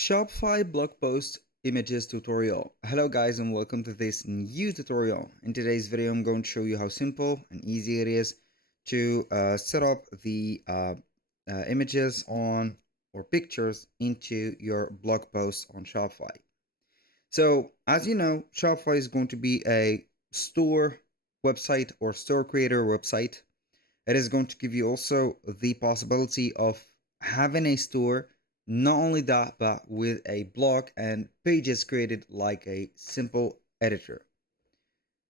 Shopify Blog Post Images tutorial. Hello guys and welcome to this new tutorial. In today's video I'm going to show you how simple and easy it is to set up the images on or pictures into your blog posts on Shopify. So as you know, Shopify is going to be a store website or store creator website. It is going to give you also the possibility of having a store. Not only that, but with a blog and pages created like a simple editor.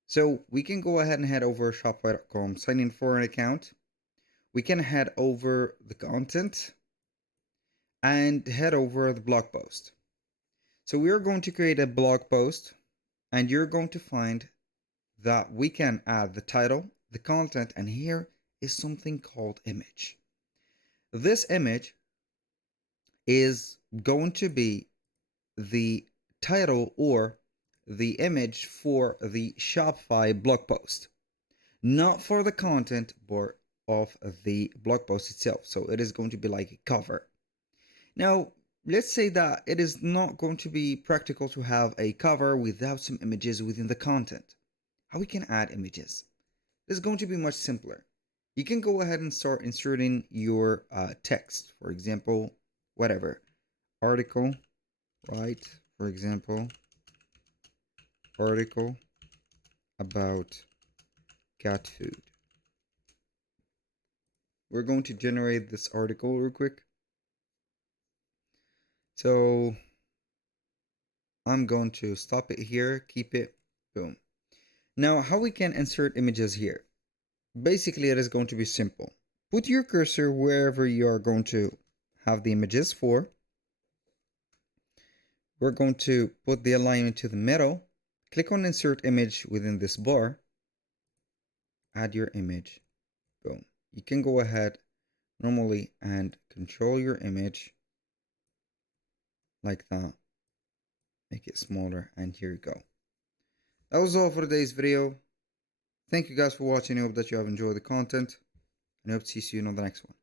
So we can go ahead and head over shopify.com, sign in for an account. We can head over the content and head over the blog post. So we are going to create a blog post and you're going to find that we can add the title, the content, and here is something called image. This image is going to be the title or the image for the Shopify blog post, not for the content but of the blog post itself. So it is going to be like a cover. Now let's say that it is not going to be practical to have a cover without some images within the content. How we can add images? It's going to be much simpler. You can go ahead and start inserting your text. For example, whatever article, right? For example, article about cat food. We're going to generate this article real quick. So I'm going to stop it here, keep it, boom. Now how we can insert images here? Basically it is going to be simple. Put your cursor wherever you are going to have the images for. We're going to put the alignment to the middle. Click on insert image within this bar. Add your image. Boom. You can go ahead normally and control your image like that. Make it smaller and here you go. That was all for today's video. Thank you guys for watching. I hope that you have enjoyed the content and I hope to see you on the next one.